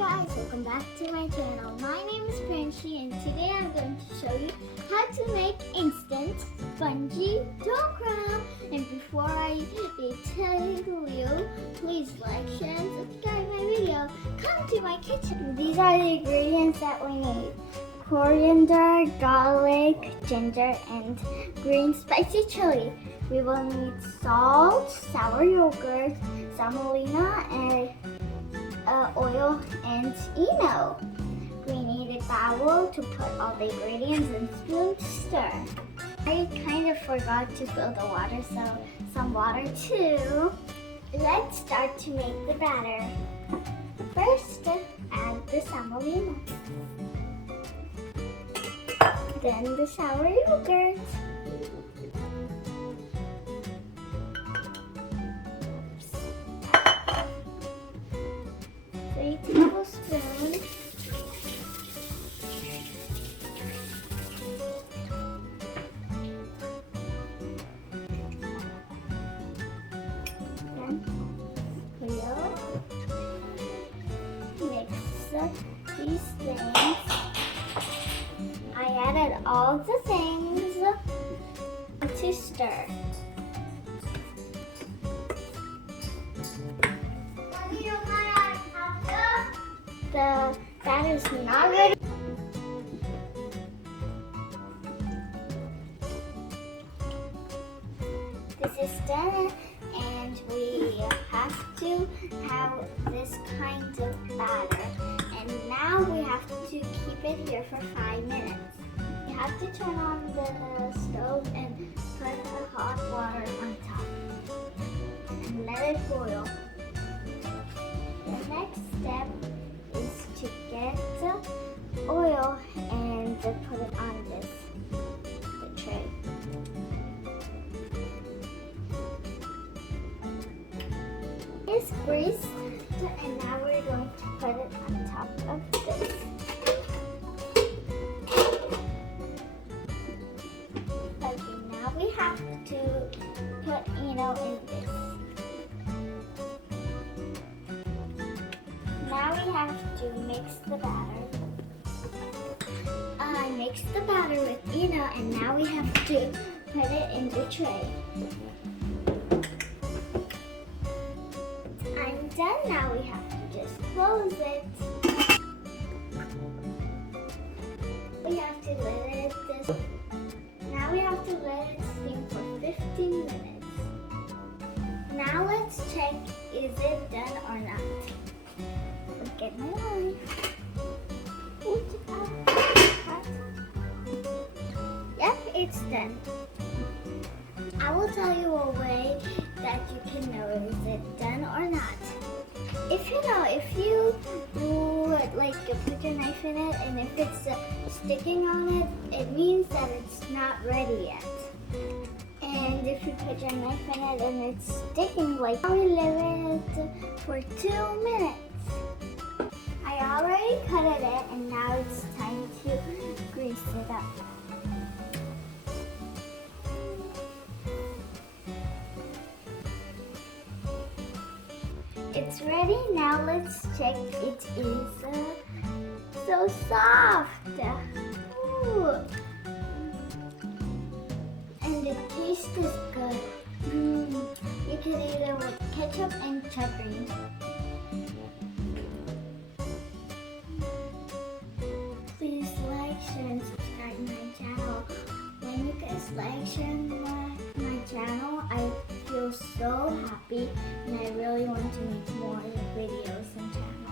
guys, welcome back to my channel. My name is Pranshi and today I'm going to show you how to make instant spongy dhokla. And before I tell you, please like, share, and subscribe my video. Come to my kitchen. These are the ingredients that we need: coriander, garlic, ginger, and green spicy chili. We will need salt, sour yogurt, semolina, and oil and eno. We need a bowl to put all the ingredients and spoon to stir. I kind of forgot to fill the water, so some water too. Let's start to make the batter. First, add the semolina. Then the sour yogurt. 3 tablespoons. Then we'll mix these things. I added all the things to stir. The batter is not ready. This is done, and we have to have this kind of batter. And now we have to keep it here for 5 minutes. You have to turn on the stove and put the hot water on top and let it boil. The next step is to get the oil and put it on the tray. It's greased, and now we're going to put it on top of this. Okay, now we have to put eno in this. Now we have to mix the batter. I mixed the batter with eno, and now we have to put it in the tray. I'm done. Now we have to just close it. We have to let it Now we have to let it steam for 15 minutes. Now let's check, is it done or not? Look at my knife. Yep, it's done. I will tell you a way that you can know is it done or not. If you like put your knife in it, and if it's sticking on it, it means that it's not ready yet. And if you put your knife in it and it's sticking, like we leave it for 2 minutes. I already cut it, and now it's time to grease it up. It's ready. Now let's check. It is so soft. Ooh. And the taste is good. You can eat it with ketchup and chutney. Please like, share, and subscribe my channel. When you guys like, share my channel, I feel so happy, and I really want to make more videos and channels.